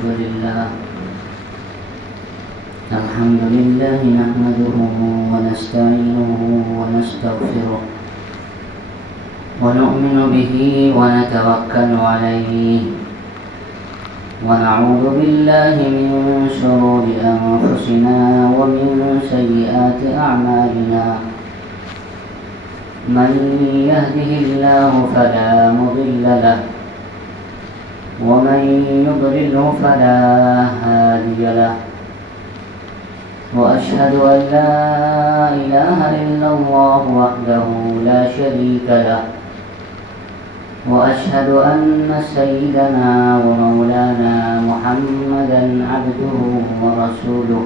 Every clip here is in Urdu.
الحمد لله نحمده ونستعينه ونستغفره ونؤمن به ونتوكل عليه ونعوذ بالله من شرور أنفسنا ومن سيئات أعمالنا من يهده الله فلا مضل له ومن يضلله فلا هادي له وأشهد أن لا إله إلا الله وحده لا شريك له وأشهد أن سيدنا ومولانا محمدا عبده ورسوله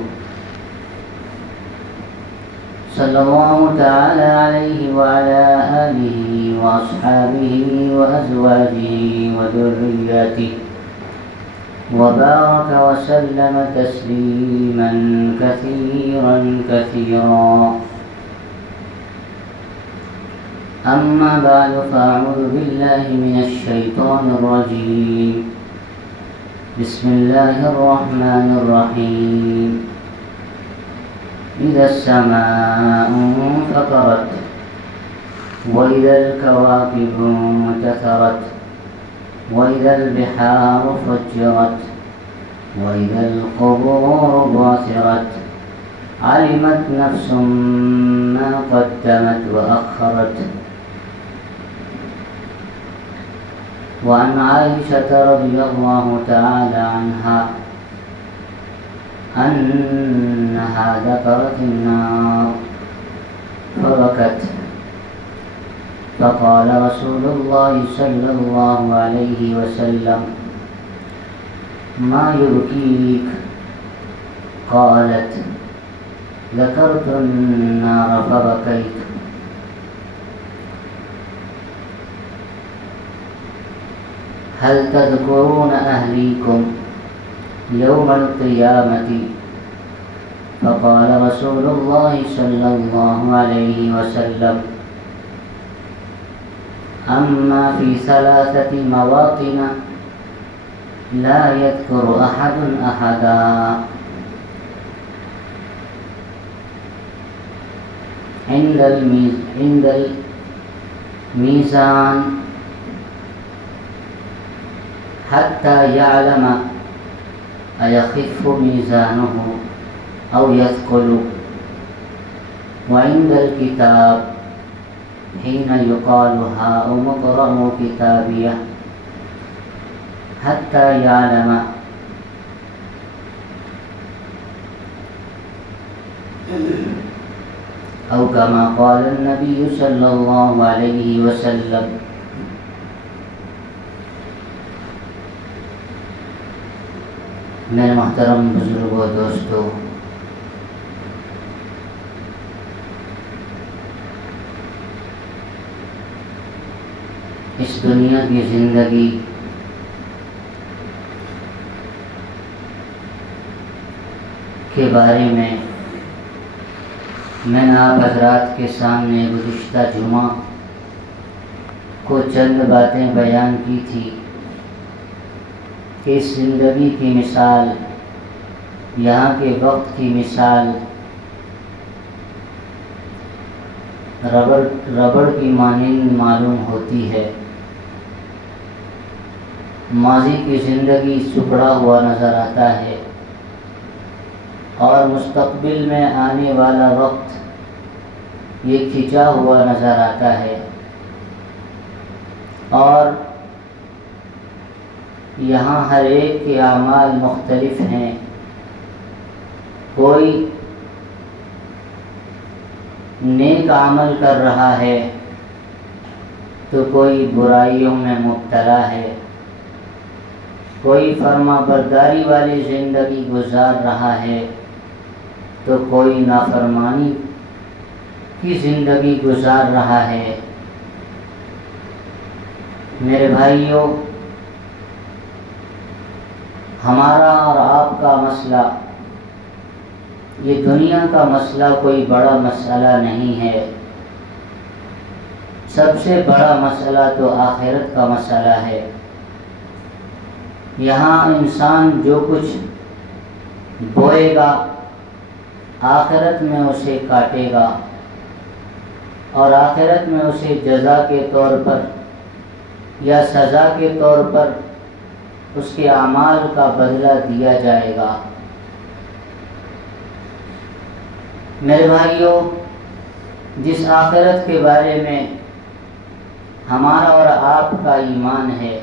صلى الله تعالى عليه وعلى آله وأصحابه وأزواجه وذرياته وبارك وسلم تسليما كثيرا كثيرا. أما بعد فأعوذ بالله من الشيطان الرجيم. بسم الله الرحمن الرحيم. إذا السماء انفطرت وإذا الكواكب انتثرت وإذا البحار فجرت وإذا القبور بعثرت علمت نفس ما قدمت وأخرت. وعن عائشة رضي الله تعالى عنها أنها ذكرت النار فبكت فقال رسول الله صلى الله عليه وسلم ما يبكيك؟ قالت ذكرت النار فبكيت. هل تذكرون أهليكم يوم القيامة؟ فقال رسول الله صلى الله عليه وسلم أما في ثلاثة مواطن لا يذكر أحد أحدا. عند الميزان حتى يعلم أيخف ميزانه أو يثقل، وعند الكتاب حين يقال هاؤم اقرءوا كتابيه حتى يعلم أو كما قال النبي صلى الله عليه وسلم. میرے محترم بزرگوں دوستو، اس دنیا کی زندگی کے بارے میں نے آپ حضرات کے سامنے گزشتہ جمعہ کو چند باتیں بیان کی تھی کہ اس زندگی کی مثال، یہاں کے وقت کی مثال ربڑ کی مانند معلوم ہوتی ہے. ماضی کی زندگی سکڑا ہوا نظر آتا ہے اور مستقبل میں آنے والا وقت یہ کھنچا ہوا نظر آتا ہے. اور یہاں ہر ایک کے اعمال مختلف ہیں. کوئی نیک عمل کر رہا ہے تو کوئی برائیوں میں مبتلا ہے. کوئی فرما برداری والی زندگی گزار رہا ہے تو کوئی نافرمانی کی زندگی گزار رہا ہے. میرے بھائیوں، ہمارا اور آپ کا مسئلہ، یہ دنیا کا مسئلہ کوئی بڑا مسئلہ نہیں ہے. سب سے بڑا مسئلہ تو آخرت کا مسئلہ ہے. یہاں انسان جو کچھ بوئے گا آخرت میں اسے کاٹے گا، اور آخرت میں اسے جزا کے طور پر یا سزا کے طور پر اس کے اعمال کا بدلہ دیا جائے گا۔ میرے بھائیوں، جس آخرت کے بارے میں ہمارا اور آپ کا ایمان ہے،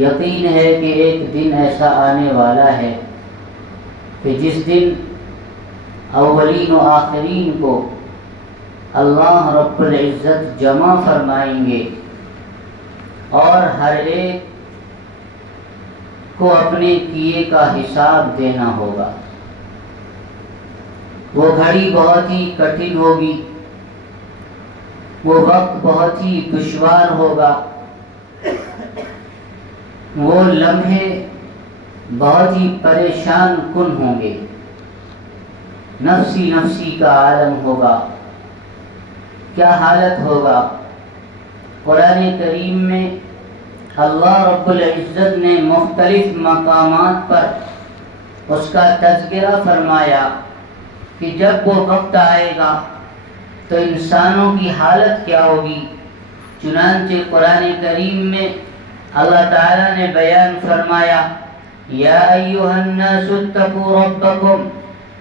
یقین ہے کہ ایک دن ایسا آنے والا ہے کہ جس دن اولین و آخرین کو اللہ رب العزت جمع فرمائیں گے اور ہر ایک کو اپنے کیے کا حساب دینا ہوگا۔ وہ گھڑی بہت ہی کٹھن ہوگی، وہ وقت بہت ہی دشوار ہوگا، وہ لمحے بہت ہی پریشان کن ہوں گے، نفسی نفسی کا عالم ہوگا۔ کیا حالت ہوگا؟ قرآن کریم میں اللہ رب العزت نے مختلف مقامات پر اس کا تذکرہ فرمایا کہ جب وہ وقت آئے گا تو انسانوں کی حالت کیا ہوگی۔ چنانچہ قرآن کریم میں اللہ تعالیٰ نے بیان فرمایا، یا ایھا الناس اتقوا ربکم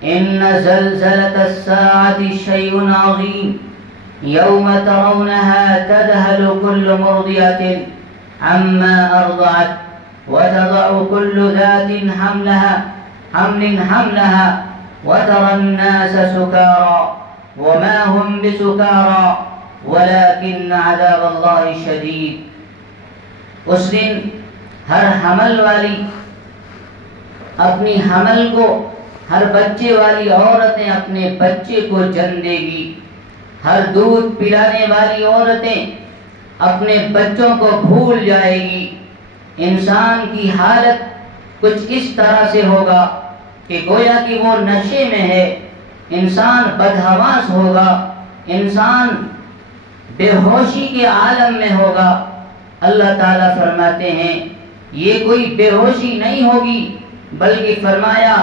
ان زلزلۃ الساعۃ شیء عظیم یوم ترونها تذهل كل مرضعة عما ارضعت وتضع كل ذات حمل حملها وترى الناس سكارى وما هم بسكارى ولكن عذاب الله شدید۔ اس دن ہر حمل والی اپنی حمل کو، ہر بچے والی عورتیں اپنے بچے کو جن دے گی، ہر دودھ پلانے والی عورتیں اپنے بچوں کو بھول جائے گی۔ انسان کی حالت کچھ اس طرح سے ہوگا کہ گویا کہ وہ نشے میں ہے، انسان بدحواس ہوگا، انسان بے ہوشی کے عالم میں ہوگا۔ اللہ تعالیٰ فرماتے ہیں یہ کوئی بے ہوشی نہیں ہوگی، بلکہ فرمایا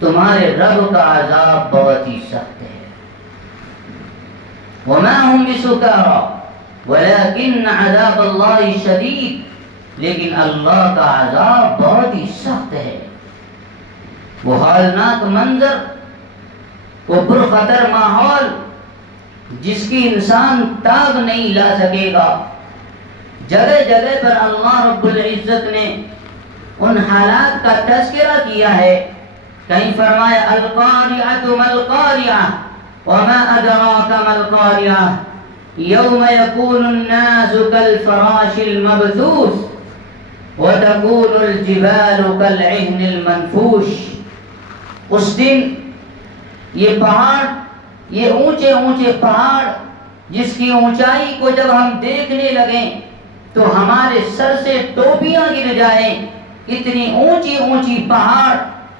تمہارے رب کا عذاب بہت ہی سخت ہے۔ وما هم بسکارى ولكن عذاب اللہ شدید، لیکن اللہ کا عذاب بہت ہی سخت ہے۔ وہ ہولناک منظر، وہ پرخطر ماحول جس کی انسان تاب نہیں لا سکے گا۔ جگہ جگہ پر اللہ رب العزت نے ان حالات کا تذکرہ کیا ہے۔ کہیں فرمایا القارعۃ ما القارعۃ وما ادراک ما القارعۃ یوم یکون الناس کالفراش المبثوث وتكون الجبال كالعهن المنفوش۔ اس دن یہ پہاڑ، یہ اونچے اونچے پہاڑ جس کی اونچائی کو جب ہم دیکھنے لگیں تو ہمارے سر سے ٹوپیاں گر جائیں، اتنی اونچی اونچی پہاڑ۔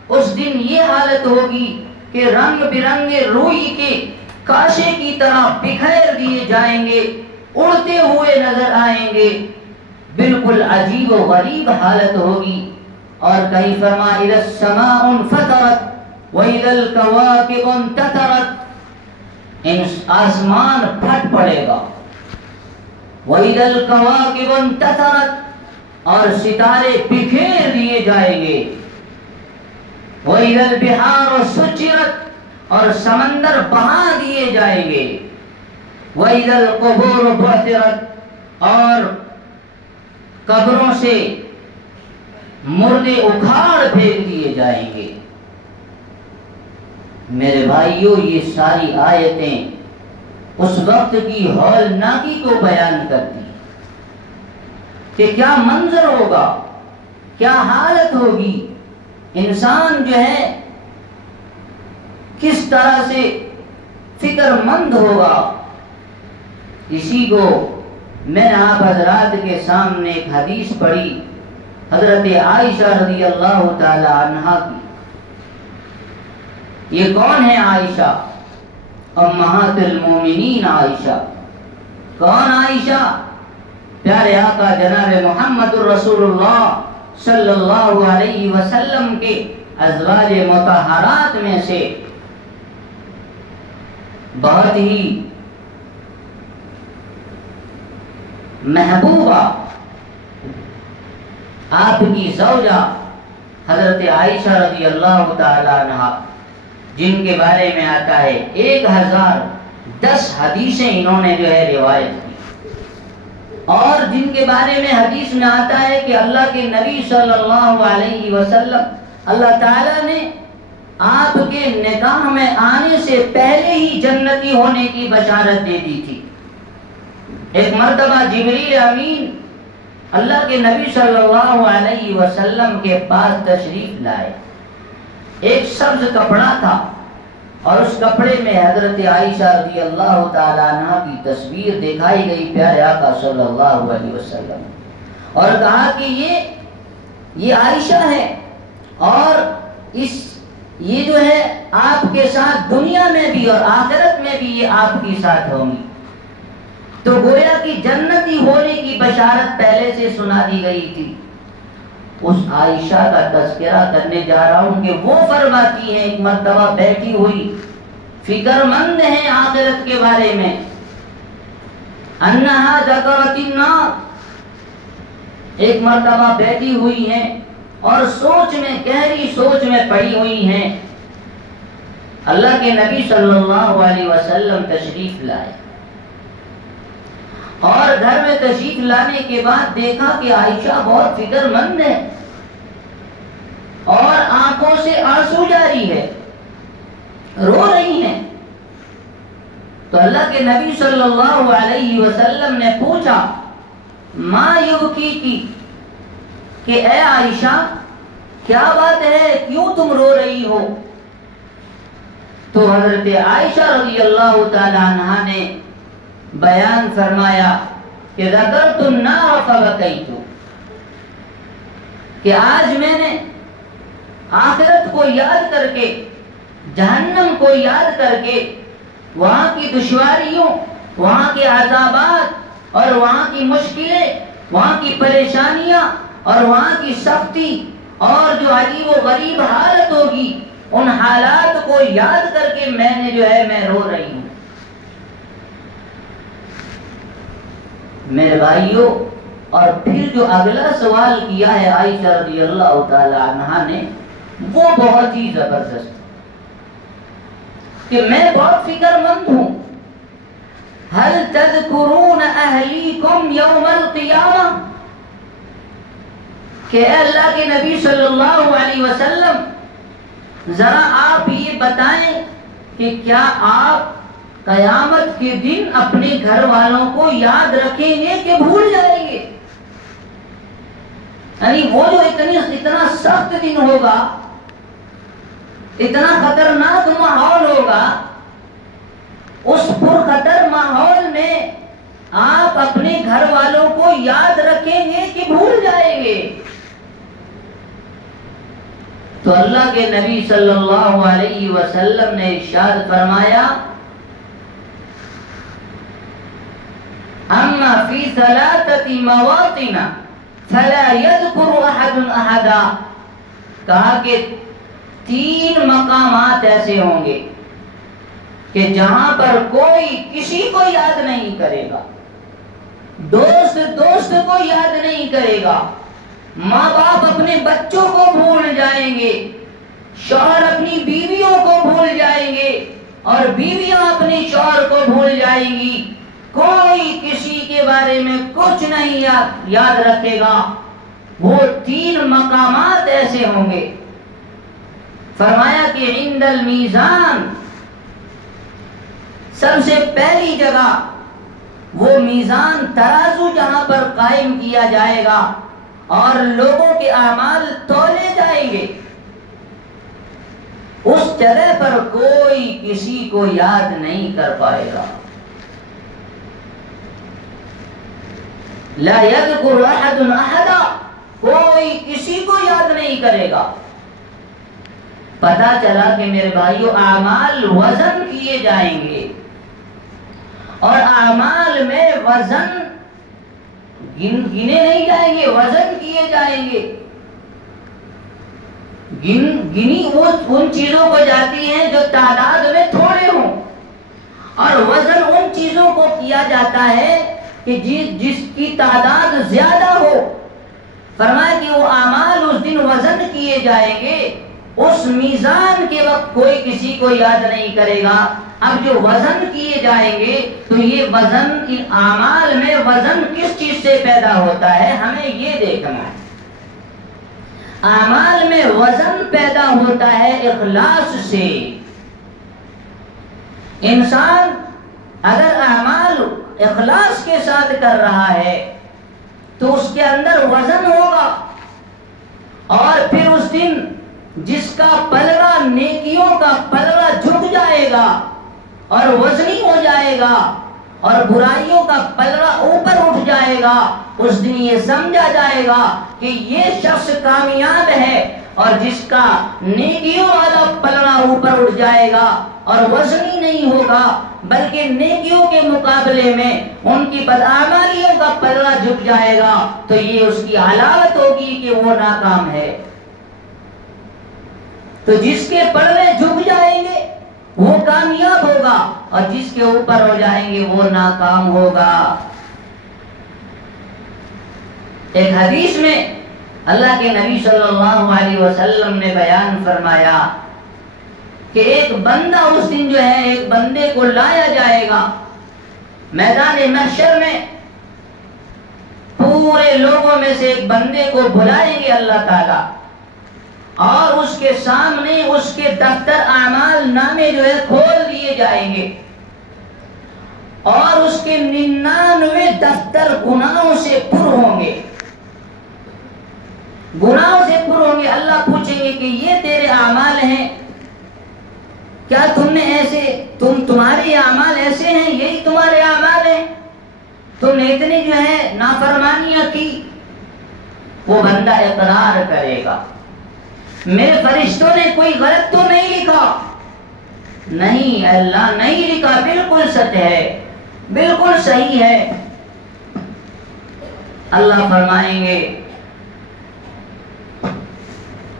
اس دن یہ حالت ہوگی کہ رنگ برنگے روئی کے کاشے کی طرح بکھیر دیے جائیں گے، اڑتے ہوئے نظر آئیں گے، بالکل عجیب و غریب حالت ہوگی۔ اور کہیں فرما اذا السماء انفطرت واذا الكواكب انتثرت، آسمان پھٹ پڑے گا، واذا الكواكب انتثرت، اور ستارے بکھیر دیے جائیں گے، وَإِذَا الْبِحَارُ سُجِّرَتْ، اور سمندر بہا دیے جائیں گے، وَإِذَا الْقُبُورُ بُعْثِرَتْ، اور قبروں سے مردے اکھاڑ پھینک دیے جائیں گے۔ میرے بھائیوں، یہ ساری آیتیں اس وقت کی ہولناکی کو بیان کرتی ہیں کہ کیا منظر ہوگا، کیا حالت ہوگی، انسان جو ہے کس طرح سے فکر مند ہوگا۔ اسی کو میں نے آپ حضرات کے سامنے ایک حدیث پڑھی حضرت عائشہ رضی اللہ تعالی عنہا کی۔ یہ کون ہے عائشہ؟ امہات المومنین عائشہ۔ کون عائشہ؟ پیارے آقا جناب محمد الرسول اللہ صلی اللہ علیہ وسلم کے ازواج مطہرات میں سے بہت ہی محبوبہ آپ کی زوجہ حضرت عائشہ رضی اللہ تعالی عنہ، جن کے بارے میں آتا ہے 1010 حدیثیں انہوں نے جو ہے روایت کی، اور جن کے بارے میں حدیث میں آتا ہے کہ اللہ کے نبی صلی اللہ علیہ وسلم اللہ تعالیٰ نے آپ کے نکاح میں آنے سے پہلے ہی جنتی ہونے کی بشارت دے دی تھی۔ ایک مرتبہ جبریل امین اللہ کے نبی صلی اللہ علیہ وسلم کے پاس تشریف لائے، ایک سبز کپڑا تھا اور اس کپڑے میں حضرت عائشہ رضی اللہ تعالیٰ عنہ کی تصویر دکھائی گئی پیارے آقا صلی اللہ علیہ وسلم، اور کہا کہ یہ عائشہ ہے اور یہ جو ہے آپ کے ساتھ دنیا میں بھی اور آخرت میں بھی یہ آپ کی ساتھ ہوں گی۔ تو گویا کہ جنتی ہونے کی بشارت پہلے سے سنا دی گئی تھی۔ اس عائشہ کا تذکرہ کرنے جا رہا ہوں کہ وہ فرماتی ہیں، ایک مرتبہ بیٹھی ہوئی فکر مند ہیں آخرت کے بارے میں، انہا ذکرت النار، ایک مرتبہ بیٹھی ہوئی ہیں اور سوچ میں، گہری سوچ میں پڑی ہوئی ہیں۔ اللہ کے نبی صلی اللہ علیہ وسلم تشریف لائے اور گھر میں تشریف لانے کے بعد دیکھا کہ عائشہ بہت فکر مند ہے اور آنکھوں سے آنسو جاری ہے، رو رہی ہیں۔ تو اللہ کے نبی صلی اللہ علیہ وسلم نے پوچھا ما یبکیکی، کہ اے عائشہ کیا بات ہے، کیوں تم رو رہی ہو؟ تو حضرت عائشہ رضی اللہ تعالی عنہ نے بیان فرمایا کہ ذکرت النار فبکیت، کہ آج میں نے آخرت کو یاد کر کے، جہنم کو یاد کر کے، وہاں کی دشواریوں، وہاں کے عذابات اور وہاں کی مشکلیں، وہاں کی پریشانیاں اور وہاں کی سختی اور جو عجیب و غریب حالت ہوگی، ان حالات کو یاد کر کے میں رو رہی ہوں۔ میرے بھائیوں، اور پھر جو اگلا سوال کیا ہے عائشہ رضی اللہ تعالی عنہا نے، وہ بہت ہی زبردست، کہ میں بہت فکر مند ہوں، هل تذکرون اہلیکم یوم القیامہ، کہ اے اللہ کے نبی صلی اللہ علیہ وسلم ذرا آپ یہ بتائیں کہ کیا آپ قیامت کے دن اپنے گھر والوں کو یاد رکھیں گے کہ بھول جائیں گے؟ یعنی وہ جو اتنا سخت دن ہوگا، اتنا خطرناک ماحول ہوگا، اس پرخطر ماحول میں آپ اپنے گھر والوں کو یاد رکھیں گے کہ بھول جائیں گے؟ تو اللہ کے نبی صلی اللہ علیہ وسلم نے ارشاد فرمایا اما فی ثلاثۃ مواطن فلا یذکر احد احدا، کہا کہ 3 مقامات ایسے ہوں گے کہ جہاں پر کوئی کسی کو یاد نہیں کرے گا، دوست کو یاد نہیں کرے گا، ماں باپ اپنے بچوں کو بھول جائیں گے، شوہر اپنی بیویوں کو بھول جائیں گے اور بیویاں اپنے شوہر کو بھول جائیں گی، کوئی کسی کے بارے میں کچھ نہیں یاد رکھے گا۔ وہ 3 مقامات ایسے ہوں گے، فرمایا کہ عند المیزان، سب سے پہلی جگہ وہ میزان ترازو جہاں پر قائم کیا جائے گا اور لوگوں کے اعمال تولے جائیں گے، اس جگہ پر کوئی کسی کو یاد نہیں کر پائے گا۔ لا یذکر احد احدا، کوئی کسی کو یاد نہیں کرے گا۔ پتہ چلا کہ میرے بھائیو اعمال وزن کیے جائیں گے، اور اعمال میں وزن گنے نہیں جائیں گے، وزن کیے جائیں گے۔ گنی ان چیزوں کو جاتی ہیں جو تعداد میں تھوڑے ہوں، اور وزن ان چیزوں کو کیا جاتا ہے کہ جس کی تعداد زیادہ ہو۔ فرمایا کہ وہ اعمال اس دن وزن کیے جائیں گے، اس میزان کے وقت کوئی کسی کو یاد نہیں کرے گا۔ اب جو وزن کیے جائیں گے تو یہ وزن، ان اعمال میں وزن کس چیز سے پیدا ہوتا ہے، ہمیں یہ دیکھنا ہے۔ اعمال میں وزن پیدا ہوتا ہے اخلاص سے۔ انسان اگر اعمال اخلاص کے ساتھ کر رہا ہے تو اس کے اندر وزن ہوگا، اور پھر اس دن جس کا پلڑا، نیکیوں کا پلڑا جھک جائے گا اور وزنی ہو جائے گا، اور برائیوں کا پلڑا اوپر اٹھ جائے گا، اس دن یہ سمجھا جائے گا کہ یہ شخص کامیاب ہے، اور جس کا نیکیوں والا پلڑا اوپر اٹھ جائے گا اور وزنی نہیں ہوگا، بلکہ نیکیوں کے مقابلے میں ان کی بدعمالیوں کا پلڑا جھک جائے گا، تو یہ اس کی علامت ہوگی کہ وہ ناکام ہے۔ تو جس کے پلڑے جھک جائیں گے وہ کامیاب ہوگا، اور جس کے اوپر ہو جائیں گے وہ ناکام ہوگا۔ ایک حدیث میں اللہ کے نبی صلی اللہ علیہ وسلم نے بیان فرمایا کہ ایک بندہ اس دن جو ہے، ایک بندے کو لایا جائے گا میدان محشر میں، پورے لوگوں میں سے ایک بندے کو بلائیں گے اللہ تعالیٰ، اور اس کے سامنے اس کے دفتر اعمال نامے جو ہے کھول دیے جائیں گے، اور اس کے 99 دفتر گناہوں سے پر ہوں گے، گناہوں سے پر ہوں گے۔ اللہ پوچھیں گے کہ یہ تیرے اعمال ہیں، کیا تم نے ایسے، تمہارے اعمال ایسے ہیں، یہی تمہارے اعمال ہیں، تم نے اتنی جو ہے نافرمانیاں کی؟ وہ بندہ اقرار کرے گا، میرے فرشتوں نے کوئی غلط تو نہیں لکھا؟ نہیں اللہ، نہیں لکھا، بالکل سچ ہے، بالکل صحیح ہے۔ اللہ فرمائیں گے،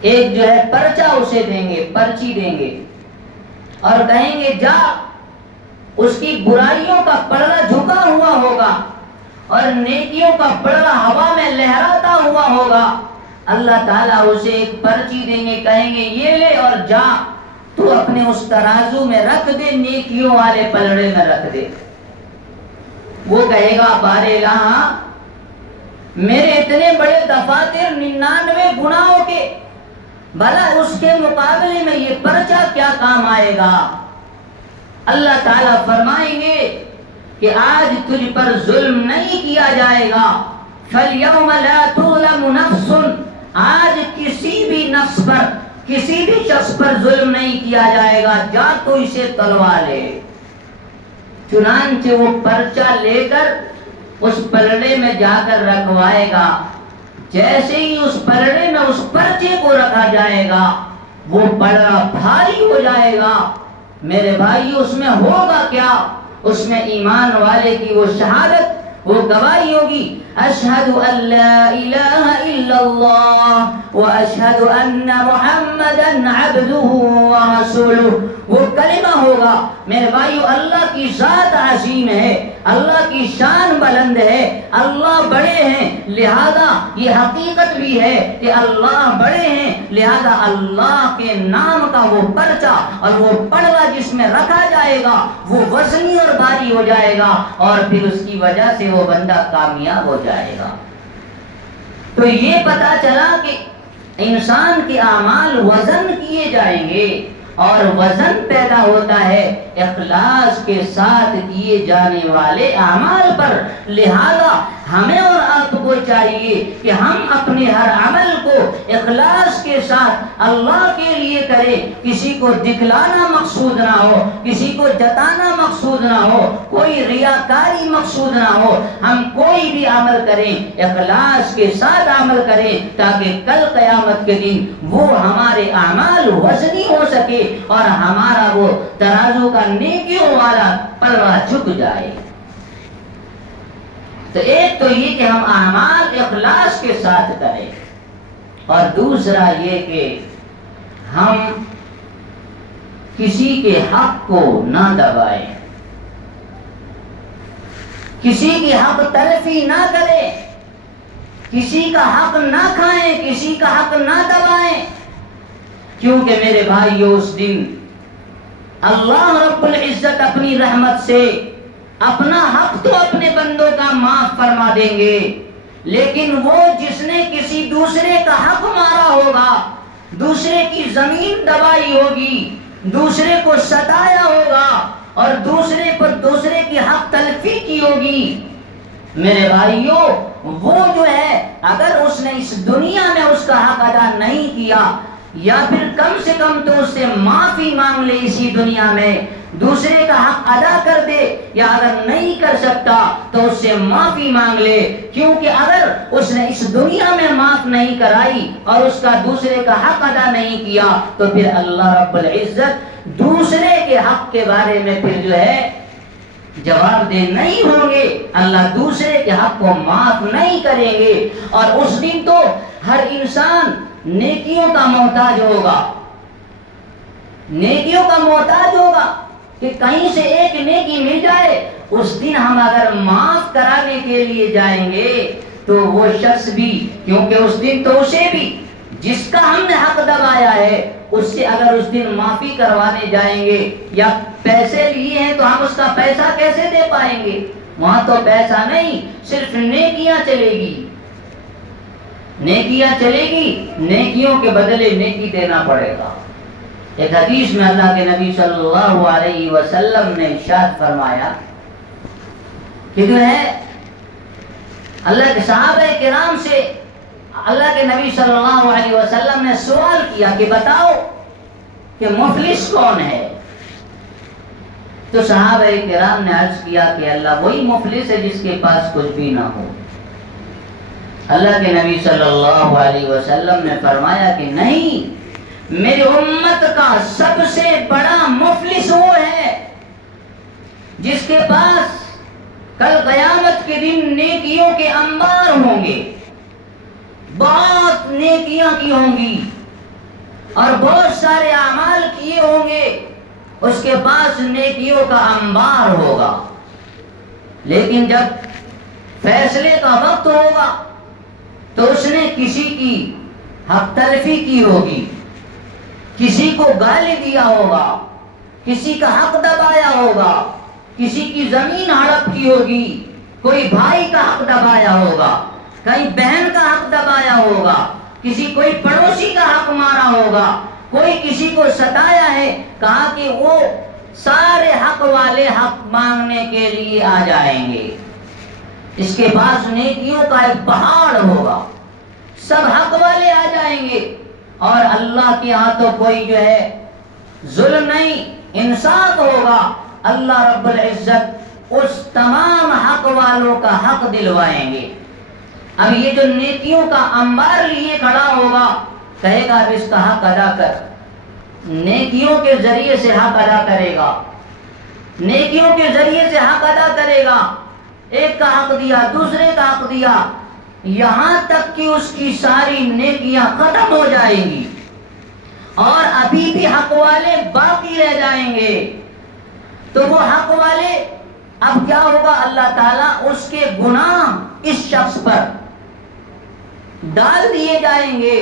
ایک جو ہے پرچہ اسے دیں گے، پرچی دیں گے، اور کہیں گے جا، اس کی برائیوں کا پلڑا جھکا ہوا ہوگا اور نیکیوں کا پلڑا ہوا میں لہراتا ہوا ہوگا۔ اللہ تعالیٰ اسے ایک پرچی دیں گے، کہیں گے یہ لے اور جا، تو اپنے اس ترازو میں رکھ دے، نیکیوں والے پلڑے میں رکھ دے۔ وہ کہے گا بار الہ، میرے اتنے بڑے دفاتر 99 گناہوں کے، بھلا اس کے مقابلے میں یہ پرچہ کیا کام آئے گا؟ اللہ تعالیٰ فرمائیں گے کہ آج تجھ پر ظلم نہیں کیا جائے گا، فَالْيَوْمَ لَا تُظْلَمُ نَفْسٌ، آج کسی بھی نفس پر، کسی بھی شخص پر ظلم نہیں کیا جائے گا، جا تو اسے تلوا لے۔ چنانچہ وہ پرچہ لے کر اس پلڑے میں جا کر رکھوائے گا، جیسے ہی اس پلڑے میں اس پرچے کو رکھا جائے گا وہ پلڑا بھاری ہو جائے گا۔ میرے بھائی اس میں ہوگا کیا؟ اس میں ایمان والے کی وہ شہادت، وہ گواہی ہوگی، اشہد ان لا الہ الا اللہ واشہد ان محمدا عبدہ ورسولہ، وہ کلمہ ہوگا۔ میرے بھائیو، اللہ کی ذات عظیم ہے، اللہ کی شان بلند ہے، اللہ بڑے ہیں، لہذا یہ حقیقت بھی ہے کہ اللہ بڑے ہیں، لہذا اللہ کے نام کا وہ پرچہ اور وہ پلڑا جس میں رکھا جائے گا وہ وزنی اور بھاری ہو جائے گا، اور پھر اس کی وجہ سے وہ بندہ کامیاب ہو جائے گا۔ تو یہ پتا چلا کہ انسان کے اعمال وزن کیے جائیں گے، اور وزن پیدا ہوتا ہے اخلاص کے ساتھ کیے جانے والے اعمال پر۔ لہذا ہمیں اور آپ کو چاہیے کہ ہم اپنے ہر عمل کو اخلاص کے ساتھ اللہ کے لیے کریں، کسی کو دکھلانا مقصود نہ ہو، کسی کو جتانا مقصود نہ ہو، کوئی ریاکاری مقصود نہ ہو۔ ہم کوئی بھی عمل کریں اخلاص کے ساتھ عمل کریں، تاکہ کل قیامت کے دن وہ ہمارے اعمال وزنی ہو سکے اور ہمارا وہ ترازو کا نیکیوں والا پلڑا جھک جائے۔ تو ایک تو یہ کہ ہم اعمال اخلاص کے ساتھ کریں، اور دوسرا یہ کہ ہم کسی کے حق کو نہ دبائیں، کسی کی حق تلفی نہ کریں، کسی کا حق نہ کھائیں، کسی کا حق نہ دبائیں، کیونکہ میرے بھائیو اس دن اللہ رب العزت اپنی رحمت سے اپنا حق تو اپنے بندوں کا معاف فرما دیں گے، لیکن وہ جس نے کسی دوسرے کا حق مارا ہوگا، دوسرے کی زمین دبائی ہوگی، دوسرے کو ستایا ہوگا اور دوسرے پر دوسرے کی حق تلفی کی ہوگی، میرے بھائیو وہ جو ہے اگر اس نے اس دنیا میں اس کا حق ادا نہیں کیا، یا پھر کم سے کم تو اس سے معافی مانگ لے اسی دنیا میں، دوسرے کا حق ادا کر دے، یا اگر نہیں کر سکتا تو اس سے معافی مانگ لے، کیونکہ اگر اس نے اس دنیا میں معاف نہیں کرائی اور اس کا دوسرے کا حق ادا نہیں کیا تو پھر اللہ رب العزت دوسرے کے حق کے بارے میں پھر جو ہے جواب دہ نہیں ہوں گے، اللہ دوسرے کے حق کو معاف نہیں کریں گے، اور اس دن تو ہر انسان نیکیوں کا محتاج ہوگا، نیکیوں کا محتاج ہوگا کہ کہیں سے ایک نیکی مل جائے۔ اس دن ہم اگر معاف کرانے کے لیے جائیں گے تو وہ شخص بھی، کیونکہ اس دن تو اسے بھی جس کا ہم نے حق دبایا ہے اس سے اگر اس دن معافی کروانے جائیں گے یا پیسے لیے ہیں تو ہم اس کا پیسہ کیسے دے پائیں گے؟ وہاں تو پیسہ نہیں، صرف نیکیاں چلے گی، نیکیاں چلے گی، نیکیوں کے بدلے نیکی دینا پڑے گا۔ ایک حدیث میں اللہ کے نبی صلی اللہ علیہ وسلم نے ارشاد فرمایا کہ جو ہے اللہ کے صحابہ کرام سے اللہ کے نبی صلی اللہ علیہ وسلم نے سوال کیا کہ بتاؤ کہ مفلس کون ہے؟ تو صحابہ کرام نے عرض کیا کہ اللہ وہی مفلس ہے جس کے پاس کچھ بھی نہ ہو۔ اللہ کے نبی صلی اللہ علیہ وسلم نے فرمایا کہ نہیں، میری امت کا سب سے بڑا مفلس وہ ہے جس کے پاس کل قیامت کے دن نیکیوں کے انبار ہوں گے، بہت نیکیاں کی ہوں گی اور بہت سارے اعمال کیے ہوں گے، اس کے پاس نیکیوں کا انبار ہوگا، لیکن جب فیصلے کا وقت ہوگا تو اس نے کسی کی حق تلفی کی ہوگی، کسی کو گالی دیا ہوگا، کسی کا حق دبایا ہوگا، کسی کی زمین ہڑپ کی ہوگی، کوئی بھائی کا حق دبایا ہوگا، کہیں بہن کا حق دبایا ہوگا، کسی کوئی پڑوسی کا حق مارا ہوگا، کوئی کسی کو ستایا ہے، کہا کہ وہ سارے حق والے حق مانگنے کے لیے آ جائیں گے، اس کے پاس نیکیوں کا ایک پہاڑ ہوگا، سب حق والے آ جائیں گے، اور اللہ کے ہاں تو کوئی جو ہے ظلم نہیں، انصاف ہوگا، اللہ رب العزت اس تمام حق والوں کا حق دلوائیں گے۔ اب یہ جو نیکیوں کا انبار لیے کھڑا ہوگا کہے گا اب اس کا حق ادا کر، نیکیوں کے ذریعے سے حق ادا کرے گا، نیکیوں کے ذریعے سے حق ادا کرے گا، ایک کا حق دیا، دوسرے کا حق دیا، یہاں تک کہ اس کی ساری نیکیاں ختم ہو جائیں گی اور ابھی بھی حق والے باقی رہ جائیں گے، تو وہ حق والے اب کیا ہوگا؟ اللہ تعالیٰ اس کے گناہ اس شخص پر ڈال دیے جائیں گے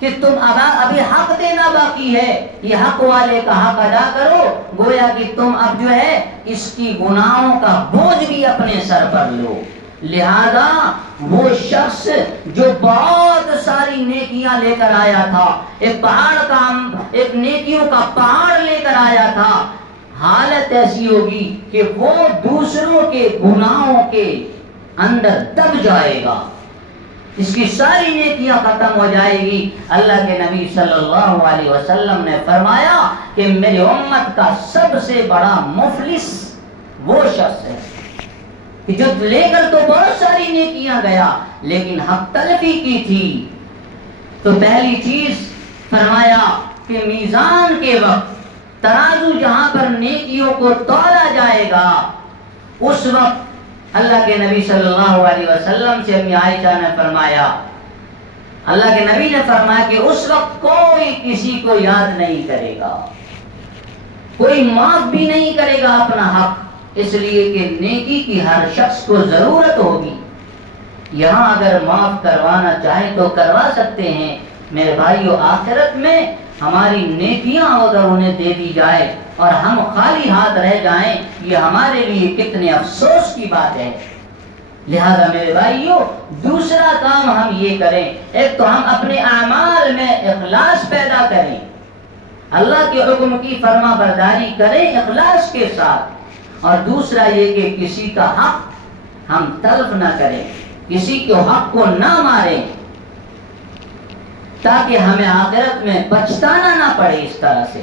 کہ تم ابھی حق دینا باقی ہے، یہ حق والے کا حق ادا کرو، گویا کہ تم اب جو ہے اس کی گناہوں کا بوجھ بھی اپنے سر پر لو۔ لہذا وہ شخص جو بہت ساری نیکیاں لے کر آیا تھا، ایک نیکیوں کا پہاڑ لے کر آیا تھا، حالت ایسی ہوگی کہ وہ دوسروں کے گناہوں کے اندر دب جائے گا، اس کی ساری نیکیاں ختم ہو جائے گی۔ اللہ کے نبی صلی اللہ علیہ وسلم نے فرمایا کہ میری امت کا سب سے بڑا مفلس وہ شخص ہے کہ جو لے کر تو بہت ساری نیکیاں گیا لیکن حق تلفی کی تھی۔ تو پہلی چیز فرمایا کہ میزان کے وقت ترازو جہاں پر نیکیوں کو تولا جائے گا، اس وقت اللہ کے نبی صلی اللہ علیہ وسلم سے امی عائشہ نے فرمایا، اللہ کے نبی نے فرمایا کہ اس وقت کوئی کسی کو یاد نہیں کرے گا، کوئی معاف بھی نہیں کرے گا اپنا حق، اس لیے کہ نیکی کی ہر شخص کو ضرورت ہوگی۔ یہاں اگر معاف کروانا چاہیں تو کروا سکتے ہیں، میرے بھائیو آخرت میں ہماری نیکیاں اگر انہیں دے دی جائے اور ہم خالی ہاتھ رہ جائیں، یہ ہمارے لیے کتنے افسوس کی بات ہے۔ لہذا میرے بھائیو دوسرا کام ہم یہ کریں، ایک تو ہم اپنے اعمال میں اخلاص پیدا کریں، اللہ کے حکم کی فرما برداری کریں اخلاص کے ساتھ، اور دوسرا یہ کہ کسی کا حق ہم تلف نہ کریں، کسی کے حق کو نہ ماریں، تاکہ ہمیں آخرت میں پچھتانا نہ پڑے اس طرح سے۔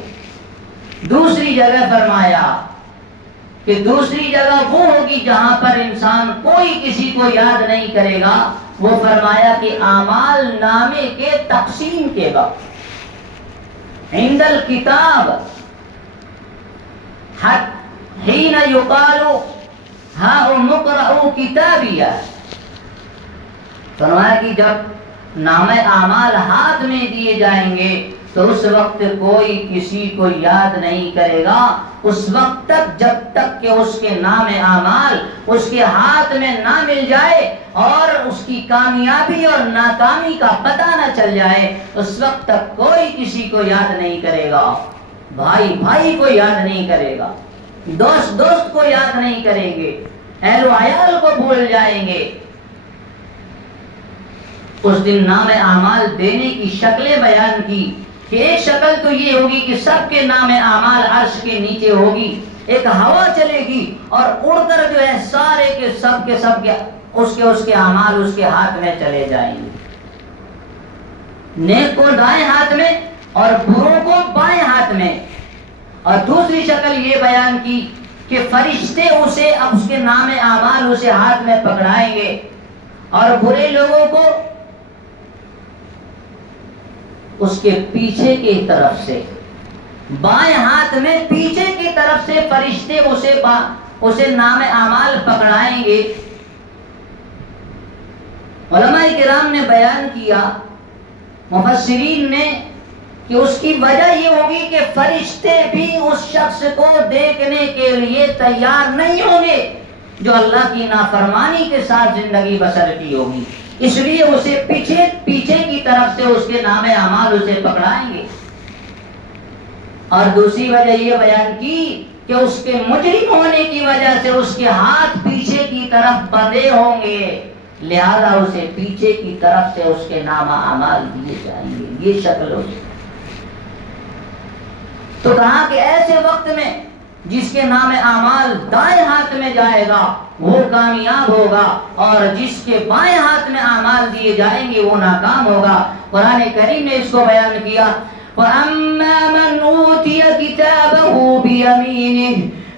دوسری جگہ فرمایا کہ دوسری جگہ وہ ہوگی جہاں پر انسان کوئی کسی کو یاد نہیں کرے گا، وہ فرمایا کہ اعمال نامے کے تقسیم کے وقت، عند الکتاب حین یقال ہاؤم اقرؤوا کتابیہ، فرمایا کہ جب نامہ اعمال ہاتھ میں دیے جائیں گے تو اس وقت کوئی کسی کو یاد نہیں کرے گا، اس وقت تک جب تک کہ اس کے نام اعمال اس کے ہاتھ میں نہ مل جائے اور اس کی کامیابی اور ناکامی کا پتہ نہ چل جائے، اس وقت تک کوئی کسی کو یاد نہیں کرے گا، بھائی بھائی کو یاد نہیں کرے گا، دوست دوست کو یاد نہیں کریں گے، اہل و عیال کو بھول جائیں گے۔ اس دن نام اعمال دینے کی شکلیں بیان کی کہ ایک شکل تو یہ ہوگی کہ سب کے نام اعمال عرش کے نیچے ہوگی، ایک ہوا چلے گی اور اڑ کر جو ہے سارے کے سب اس کے اعمال اس کے ہاتھ میں چلے جائیں گے، نیک کو دائیں ہاتھ میں اور بروں کو بائیں ہاتھ میں۔ اور دوسری شکل یہ بیان کی کہ فرشتے اسے اب اس کے نام اعمال اسے ہاتھ میں پکڑائیں گے اور برے لوگوں کو اس کے پیچھے کی طرف سے، بائیں ہاتھ میں پیچھے کی طرف سے فرشتے اسے نام اعمال پکڑائیں گے۔ علماء کرام نے بیان کیا، مفسرین نے، کہ اس کی وجہ یہ ہوگی کہ فرشتے بھی اس شخص کو دیکھنے کے لیے تیار نہیں ہوں گے جو اللہ کی نافرمانی کے ساتھ زندگی بسر کی ہوگی، اس لیے اسے پیچھے کی طرف سے اس کے نام اعمال اسے پکڑائیں گے۔ اور دوسری وجہ یہ بیان کی کہ اس کے مجرم ہونے کی وجہ سے اس کے ہاتھ پیچھے کی طرف بندھے ہوں گے، لہذا اسے پیچھے کی طرف سے اس کے نام اعمال دیے جائیں گے، یہ شکل ہوگی۔ تو کہا کہ ایسے وقت میں جس کے نام اعمال دائیں ہاتھ میں جائے گا وہ کامیاب ہوگا، اور جس کے بائیں ہاتھ میں اعمال دیے جائیں گے وہ ناکام ہوگا۔ قرآن کریم نے اس کو بیان کیا، وَأَمَّا مَنْ أُوتِيَ كِتَابَهُ بِيَمِينِهِ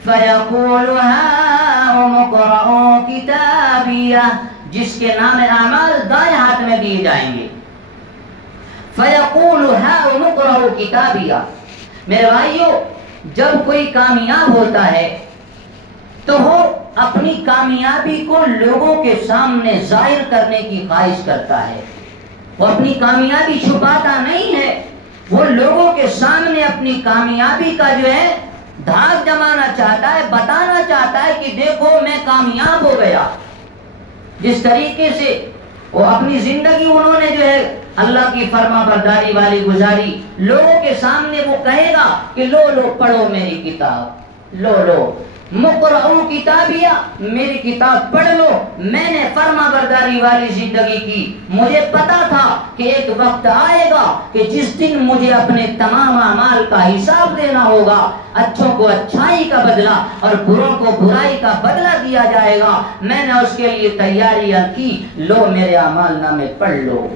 فَيَقُولُ هَاؤُمُ اقْرَءُوا كِتَابِيَهْ، جس کے نام اعمال دائیں ہاتھ میں دیے جائیں گے، فَيَقُولُ هَاؤُمُ اقْرَءُوا كِتَابِيَهْ۔ میرے بھائیو جب کوئی کامیاب ہوتا ہے تو وہ اپنی کامیابی کو لوگوں کے سامنے ظاہر کرنے کی خواہش کرتا ہے، وہ اپنی کامیابی چھپاتا نہیں ہے، وہ لوگوں کے سامنے اپنی کامیابی کا جو ہے دھاگ جمانا چاہتا ہے، بتانا چاہتا ہے کہ دیکھو میں کامیاب ہو گیا۔ جس طریقے سے وہ اپنی زندگی انہوں نے جو ہے اللہ کی فرما برداری والی گزاری، لوگوں کے سامنے وہ کہے گا کہ لو لو پڑھو میری کتاب، لو لو مقرؤ کتابیہ، میری کتاب پڑھ لو، میں نے فرما برداری والی زندگی کی، مجھے پتا تھا کہ ایک وقت آئے گا کہ جس دن مجھے اپنے تمام اعمال کا حساب دینا ہوگا، اچھوں کو اچھائی کا بدلہ اور بروں کو برائی کا بدلہ دیا جائے گا، میں نے اس کے لیے تیاریاں کی، لو میرے اعمال نامے پڑھ لو۔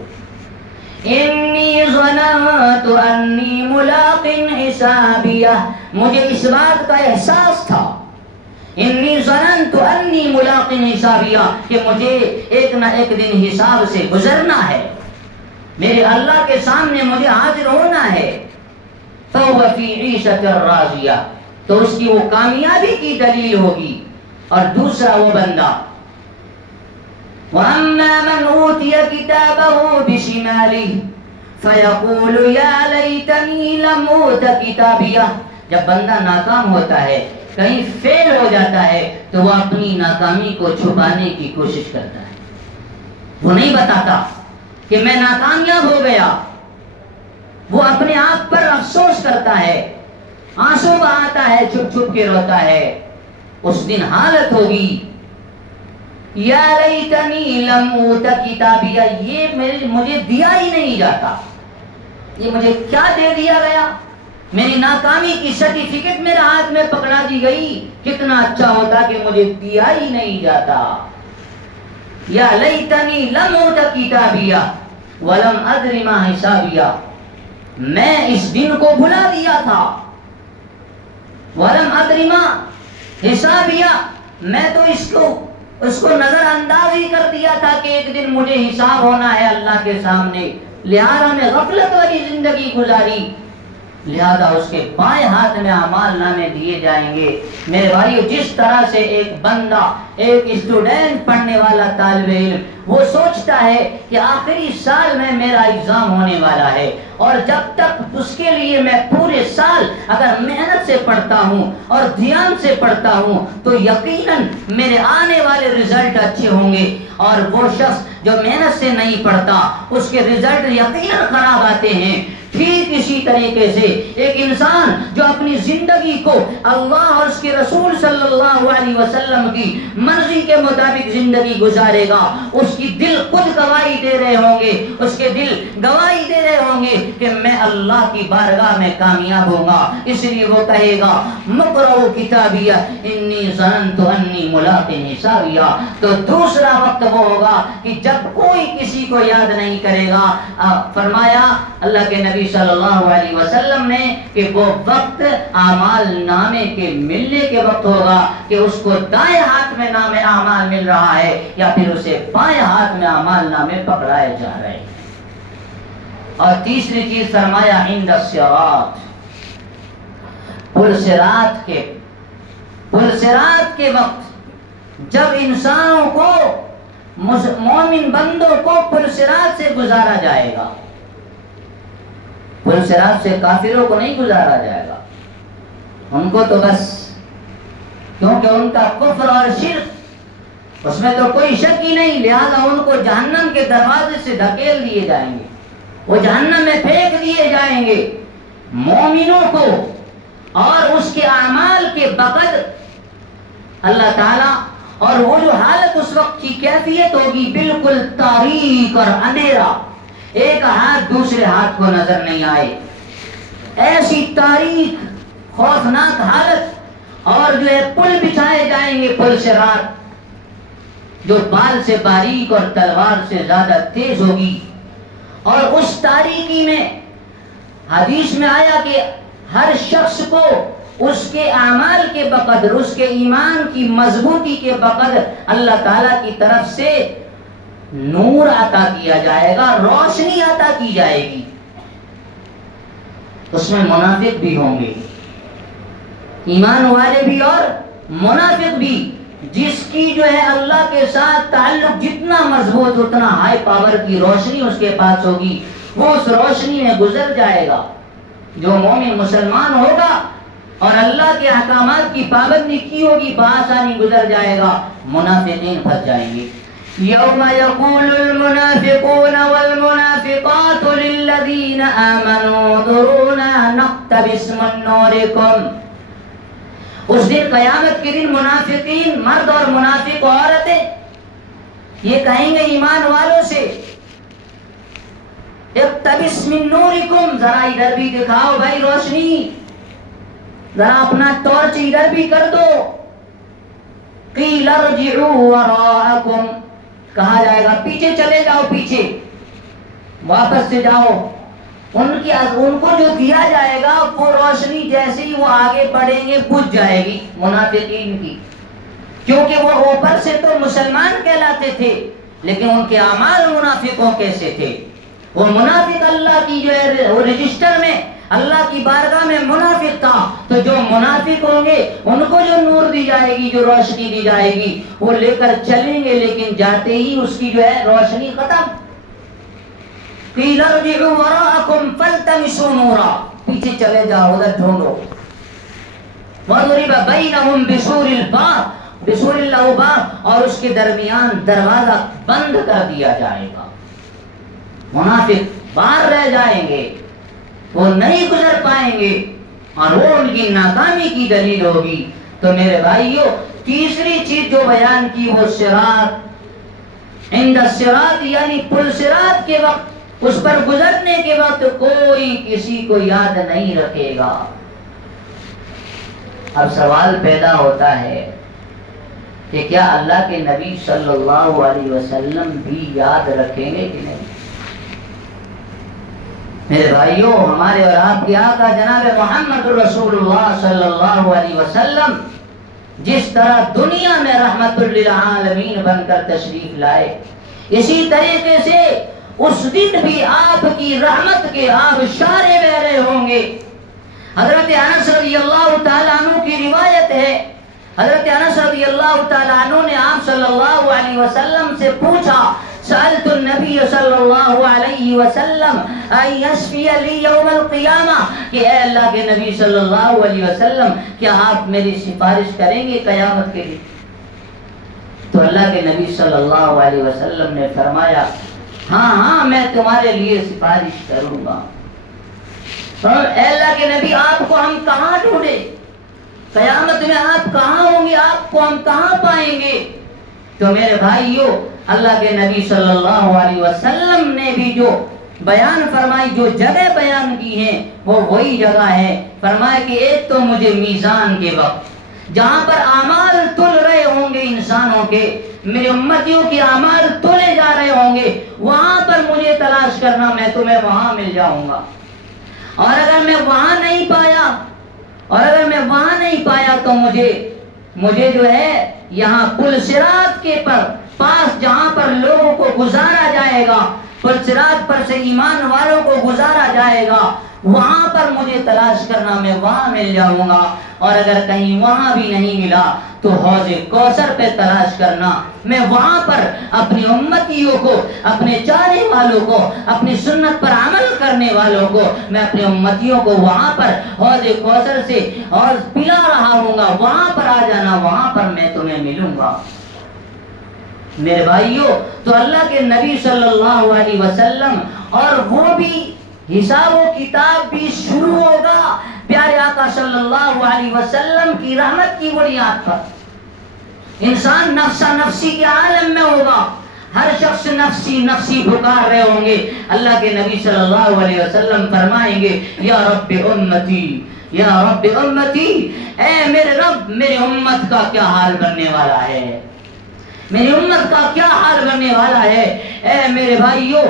انی ظننت انی ملاق حسابیہ، مجھے اس بات کا احساس تھا، انی ظننت انی ملاق حسابیہ، کہ مجھے ایک نہ ایک دن حساب سے گزرنا ہے، میرے اللہ کے سامنے مجھے حاضر ہونا ہے۔ فہو فی عیشۃ راضیہ، تو اس کی وہ کامیابی کی دلیل ہوگی۔ اور دوسرا وہ بندہ وَأَمَّا مَنْ أُوتِيَ كِتَابَهُ بِشِمَالِهِ فَيَقُولُ يَا لَيْتَنِي لَمْ أُوتَ كِتَابِيَهْ۔ جب بندہ ناکام ہوتا ہے، کہیں فیل ہو جاتا ہے، تو وہ اپنی ناکامی کو چھپانے کی کوشش کرتا ہے، وہ نہیں بتاتا کہ میں ناکامیاب ہو گیا، وہ اپنے آپ پر افسوس کرتا ہے، آنسو بہاتا ہے، چھپ چھپ کے روتا ہے۔ اس دن حالت ہوگی یا لیتنی لم اوت کتابیہ، یہ مجھے دیا ہی نہیں جاتا، یہ مجھے کیا دے دیا گیا، میری ناکامی کی سرٹیفکیٹ میرے ہاتھ میں پکڑا دی گئی، کتنا اچھا ہوتا کہ مجھے دیا ہی نہیں جاتا۔ یا لیتنی لم اوت کتابیہ ولم ادر ما حسابیہ، میں اس دن کو بھلا دیا تھا، ولم ادر ما حسابیہ، میں تو اس کو نظر انداز ہی کر دیا تھا کہ ایک دن مجھے حساب ہونا ہے اللہ کے سامنے، لہذا میں غفلت والی زندگی گزاری، لہذا اس کے بائیں ہاتھ میں اعمال نامے دیے جائیں گے۔ میرے بھائیو، جس طرح سے ایک بندہ، ایک اسٹوڈنٹ، پڑھنے والا طالب علم، وہ سوچتا ہے کہ آخری سال میں میرا ایگزام ہونے والا ہے، اور جب تک اس کے لیے میں پورے سال اگر محنت سے پڑھتا ہوں اور دھیان سے پڑھتا ہوں تو یقیناً میرے آنے والے رزلٹ اچھے ہوں گے، اور وہ شخص جو محنت سے نہیں پڑھتا اس کے رزلٹ یقیناً خراب آتے ہیں۔ ٹھیک اسی طریقے سے ایک انسان جو اپنی زندگی کو اللہ اور اس کے رسول صلی اللہ علیہ وسلم کی مرضی کے مطابق زندگی گزارے گا، اس کی دل خود گواہی دے رہے ہوں گے، اس کے دل گواہی دے رہے ہوں گے کہ میں اللہ کی بارگاہ میں کامیاب ہوں گا، اس لیے وہ کہے گا مقرؤ کتابیہ انی ظننت انی ملاق حسابیہ۔ تو دوسرا وقت وہ ہوگا کہ جب کوئی کسی کو یاد نہیں کرے گا، فرمایا اللہ کے نبی صلی اللہ علیہ وسلم نے کہ وہ وقت اعمال نامے کے ملنے کے وقت ہوگا کہ اس کو دائیں ہاتھ میں نام اعمال مل رہا ہے یا پھر اسے بائیں ہاتھ میں اعمال نامے پکڑائے جا رہے ہیں۔ اور تیسری چیز فرمایا عند الصراط، پلصراط کے وقت جب انسانوں کو، مومن بندوں کو پلصراط سے گزارا جائے گا، پلصراط سے کافروں کو نہیں گزارا جائے گا، ان کو تو بس، کیونکہ ان کا کفر اور شرک اس میں تو کوئی شک ہی نہیں، لہذا ان کو جہنم کے دروازے سے دھکیل دیے جائیں گے، وہ جہنم میں پھینک دیے جائیں گے۔ مومنوں کو اور اس کے اعمال کے بغیر اللہ تعالیٰ، اور وہ جو حالت اس وقت کی کیفیت ہوگی بالکل تاریک اور اندھیرا، ایک ہاتھ دوسرے ہاتھ کو نظر نہیں آئے، ایسی تاریک خوفناک حالت، اور جو ہے پل بچھائے جائیں گے، پلصراط جو بال سے باریک اور تلوار سے زیادہ تیز ہوگی، اور اس تاریکی میں حدیث میں آیا کہ ہر شخص کو اس کے اعمال کے بقدر، اس کے ایمان کی مضبوطی کے بقدر اللہ تعالیٰ کی طرف سے نور عطا کیا جائے گا، روشنی عطا کی جائے گی۔ اس میں منافق بھی ہوں گے، ایمان والے بھی اور منافق بھی، جس کی جو ہے اللہ کے ساتھ تعلق جتنا مضبوط اتنا ہائی پاور کی روشنی اس کے پاس ہوگی، وہ اس روشنی میں گزر جائے گا۔ جو مومن مسلمان ہوگا اور اللہ کے احکامات کی پابندی کی ہوگی بآسانی گزر جائے گا، منافقین پھنس جائیں گے۔ یوم یقول المنافقون والمنافقات للذین آمنوا انظرونا نقتبس من نورکم، اس دن قیامت کے دن منافقین مرد اور منافق عورتیں یہ کہیں گے ایمان والوں سے اقتبس من نورکم، ذرا ادھر بھی دکھاؤ بھائی روشنی، ذرا اپنا ٹارچ ادھر بھی کر دو۔ قیل ارجعوا وراءکم، کہا جائے گا پیچھے چلے جاؤ، پیچھے واپس سے جاؤ۔ ان کو جو دیا جائے گا وہ روشنی جیسے ہی وہ آگے بڑھیں گے بجھ جائے گی منافقین کی، کیونکہ وہ اوپر سے تو مسلمان کہلاتے تھے لیکن ان کے اعمال منافقوں کیسے تھے۔ وہ منافق اللہ کی جو ہے رجسٹر میں اللہ کی بارگاہ میں منافق تھا، تو جو منافق ہوں گے ان کو جو نور دی جائے گی، جو روشنی دی جائے گی، وہ لے کر چلیں گے، لیکن جاتے ہی اس کی جو ہے روشنی ختم۔ قیل ارجعوا وراءکم فالتمسوا نورا، پیچھے چلے جاؤ، ادھر ڈھونڈو۔ وضرب بینہم بسور الباب، بسور اللہ باب، اور اس کے درمیان دروازہ بند کر دیا جائے گا۔ منافق باہر رہ جائیں گے، وہ نہیں گزر پائیں گے، اور وہ ان کی ناکامی کی دلیل ہوگی۔ تو میرے بھائیو، تیسری چیز جو بیان کی وہ صراط، عند الصراط یعنی پل صراط کے وقت، اس پر گزرنے کے وقت کوئی کسی کو یاد نہیں رکھے گا۔ اب سوال پیدا ہوتا ہے کہ کیا اللہ کے نبی صلی اللہ علیہ وسلم بھی یاد رکھیں گے کہ نہیں؟ میرے بھائیوں، ہمارے اور آپ کے آقا جناب محمد رسول اللہ صلی اللہ علیہ وسلم جس طرح دنیا میں رحمت للعالمین بن کر تشریف لائے، اسی طریقے سے اس دن بھی آپ کی رحمت کے آبشارے بہ رہے ہوں گے۔ حضرت انس رضی اللہ تعالیٰ عنہ کی روایت ہے، حضرت انس رضی اللہ تعالیٰ عنہ نے آپ صلی اللہ علیہ وسلم سے پوچھا، سألت النبی صلی اللہ علیہ وسلم ان یشفی لی یوم القیامہ، کہ اے اللہ کے نبی صلی اللہ علیہ وسلم کیا آپ میری سفارش کریں گے قیامت کے لیے؟ تو اللہ کے نبی صلی اللہ علیہ وسلم نے فرمایا، ہاں ہاں میں تمہارے لیے سفارش کروں گا۔ اور اے اللہ کے نبی، آپ کو ہم کہاں ڈھونڈے؟ قیامت میں آپ کہاں ہوں گے؟ آپ کو ہم کہاں پائیں گے؟ تو میرے بھائیو، اللہ کے نبی صلی اللہ علیہ وسلم نے بھی جو بیان فرمائی، جو جگہ بیان کی ہیں، وہ وہی جگہ ہے۔ فرمایا کہ ایک تو مجھے میزان کے وقت، جہاں پر اعمال تل رہے ہوں گے انسانوں کے، میرے امتیوں کی اعمال تلے جا رہے ہوں گے، وہاں پر مجھے تلاش کرنا، میں تمہیں وہاں مل جاؤں گا۔ اور اگر میں وہاں نہیں پایا تو مجھے جو ہے یہاں پل صراط کے پاس جہاں پر لوگوں کو گزارا جائے گا، پل صراط پر سے ایمان والوں کو گزارا جائے گا، وہاں پر مجھے تلاش کرنا، میں وہاں مل جاؤں گا۔ اور اگر کہیں وہاں بھی نہیں ملا تو حوض کوثر پہ تلاش کرنا، میں وہاں پر اپنی امتیوں کو، اپنے چاہنے والوں کو، اپنی سنت پر عمل کرنے والوں کو، میں اپنے امتیوں کو وہاں پر حوض کوثر سے اور پلا رہا ہوں گا، وہاں پر آ جانا، وہاں پر میں تمہیں ملوں گا۔ میرے بھائیو، تو اللہ کے نبی صلی اللہ علیہ وسلم، اور وہ بھی حساب و کتاب بھی شروع ہوگا پیارے آقا صلی اللہ علیہ وسلم کی رحمت کی بنیاد پر۔ انسان نفسا نفسی کے عالم میں ہوگا، ہر شخص نفسی نفسی پکار رہے ہوں گے۔ اللہ کے نبی صلی اللہ علیہ وسلم فرمائیں گے، یا رب امتی، یا رب امتی، اے میرے رب، میرے امت کا کیا حال بننے والا ہے، میری امت کا کیا حال بننے والا ہے۔ اے میرے بھائیو،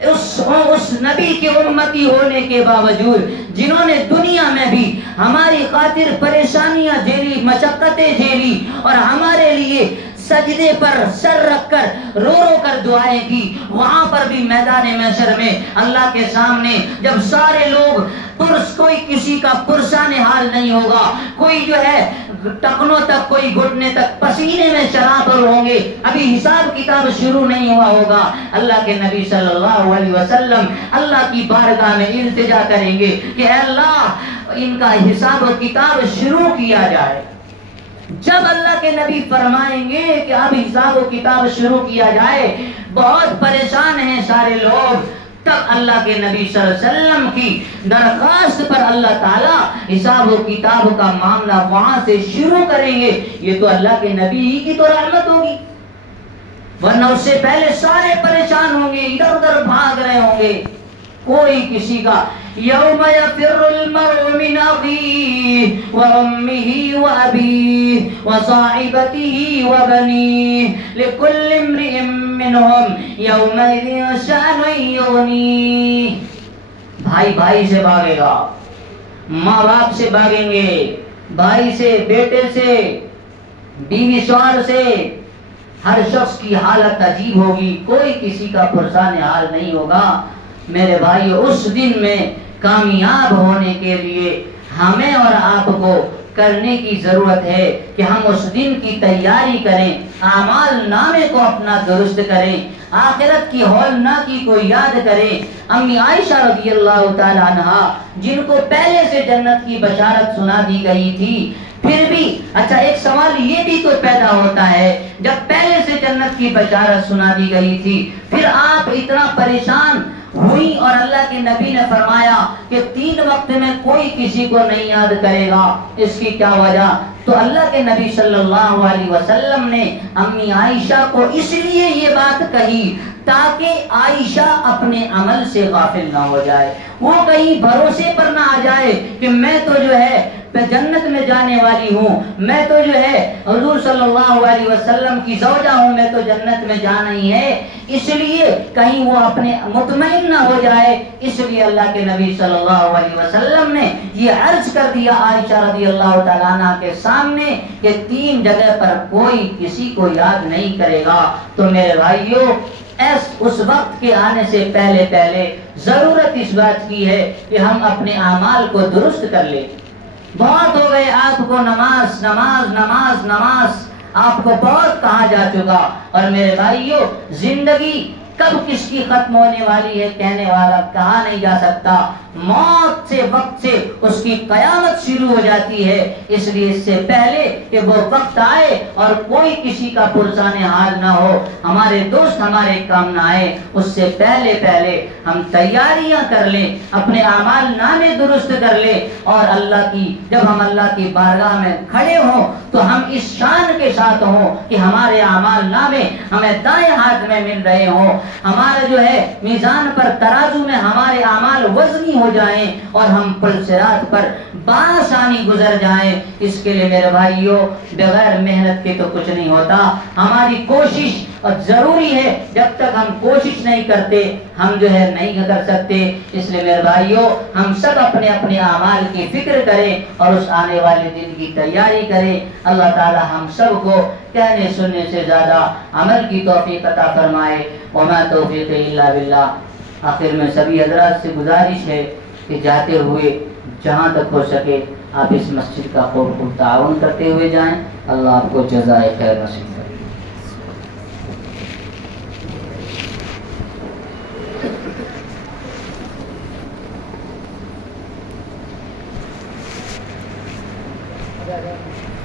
اس نبی کے امتی ہونے کے باوجود، جنہوں نے دنیا میں بھی ہماری خاطر پریشانیاں جھیلی، مشقتیں جھیلی، اور ہمارے لیے سجدے پر سر رکھ کر رو رو کر دعائیں کی، وہاں پر بھی میدان محشر میں اللہ کے سامنے جب سارے لوگ کوئی کسی کا پرسان حال نہیں ہوگا، کوئی جو ہے ٹکنوں تک، کوئی گھٹنے تک پسینے میں شرابور ہوں گے، ابھی حساب کتاب شروع نہیں ہوا ہوگا، اللہ کے نبی صلی اللہ علیہ وسلم اللہ کی بارگاہ میں التجا کریں گے کہ اے اللہ، ان کا حساب و کتاب شروع کیا جائے۔ جب اللہ کے نبی فرمائیں گے کہ اب حساب و کتاب شروع کیا جائے، بہت پریشان ہیں سارے لوگ، تب اللہ کے نبی صلی اللہ علیہ وسلم کی درخواست پر اللہ تعالیٰ حساب و کتاب کا معاملہ وہاں سے شروع کریں گے۔ یہ تو اللہ کے نبی ہی کی تو رحمت ہوگی، ورنہ اس سے پہلے سارے پریشان ہوں گے، ادھر ادھر بھاگ رہے ہوں گے، کوئی کسی کا۔ یوم یفر المرء من اخیہ وامہ وابیہ وصاحبتہ وبنیہ لکل امرئ منہم یومئذ شأن یغنیہ۔ بھائی بھائی سے بھاگے گا، ماں باپ سے بھاگیں گے، بھائی سے، بیٹے سے، بیوی شوہر سے، ہر شخص کی حالت عجیب ہوگی، کوئی کسی کا پرسان حال نہیں ہوگا۔ میرے بھائیو، اس دن میں کامیاب ہونے کے لیے ہمیں اور آپ کو کرنے کی ضرورت ہے کہ ہم اس دن کی تیاری کریں، اعمال نامے کو اپنا درست کریں، آخرت کی ہولناکی کو یاد کریں۔ امی عائشہ رضی اللہ تعالی عنہا جن کو پہلے سے جنت کی بشارت سنا دی گئی تھی، پھر بھی اچھا ایک سوال یہ بھی تو پیدا ہوتا ہے، جب پہلے سے جنت کی بشارت سنا دی گئی تھی پھر آپ اتنا پریشان ہوئی اور اللہ کے نبی نے فرمایا کہ 3 وقت میں کوئی کسی کو نہیں یاد کرے گا، اس کی کیا وجہ؟ تو اللہ کے نبی صلی اللہ علیہ وسلم نے امی عائشہ کو اس لیے یہ بات کہی تاکہ عائشہ اپنے عمل سے غافل نہ ہو جائے، وہ کہیں بھروسے پر نہ آ جائے کہ میں تو جو ہے جنت میں جانے والی ہوں، میں تو جو ہے حضور صلی اللہ علیہ وسلم کی زوجہ ہوں، میں تو جنت میں جانا ہی ہے، اس لیے کہیں وہ اپنے مطمئن نہ ہو جائے، اس لیے اللہ کے نبی صلی اللہ علیہ وسلم نے یہ عرض کر دیا عائشہ رضی اللہ تعالیٰ عنہ کے سامنے کہ 3 جگہ پر کوئی کسی کو یاد نہیں کرے گا۔ تو میرے بھائیوں، اس وقت کے آنے سے پہلے ضرورت اس بات کی ہے کہ ہم اپنے اعمال کو درست کر لیں۔ بہت ہو گئے آپ کو نماز نماز نماز نماز، آپ کو بہت کہا جا چکا، اور میرے بھائیوں زندگی کب کس کی ختم ہونے والی ہے کہنے والا کہا نہیں جا سکتا، موت سے وقت سے اس کی قیامت شروع ہو جاتی ہے، اس لیے اس سے پہلے کہ وہ وقت آئے اور کوئی کسی کا پرسان حال نہ ہو، ہمارے دوست ہمارے کام نہ آئے، اس سے پہلے ہم تیاریاں کر لیں، اپنے اعمال نامے درست کر لیں، اور جب ہم اللہ کی بارگاہ میں کھڑے ہوں تو ہم اس شان کے ساتھ ہوں کہ ہمارے اعمال نامے ہمیں دائیں ہاتھ میں مل رہے ہوں، ہمارا جو ہے میزان پر ترازو میں ہمارے اعمال وزنی ہو جائیں اور ہم پل صراط پر بآسانی گزر جائیں۔ اس کے لیے میرے بھائیوں بغیر محنت کے تو کچھ نہیں ہوتا، ہماری کوشش اور ضروری ہے، جب تک ہم کوشش نہیں کرتے ہم جو ہے نہیں کر سکتے۔ اس لیے میرے بھائیوں ہم سب اپنے اپنے اعمال کی فکر کریں اور اس آنے والے دن کی تیاری کریں۔ اللہ تعالی ہم سب کو کہنے سننے سے زیادہ عمل کی توفیق عطا فرمائے۔ وما توفیق الا باللہ۔ آخر میں سبھی حضرات سے گزارش ہے کہ جاتے ہوئے جہاں تک ہو سکے آپ اس مسجد کا خوب تعاون کرتے ہوئے جائیں، اللہ آپ کو جزائے خیر نصیب کرے۔ Yeah.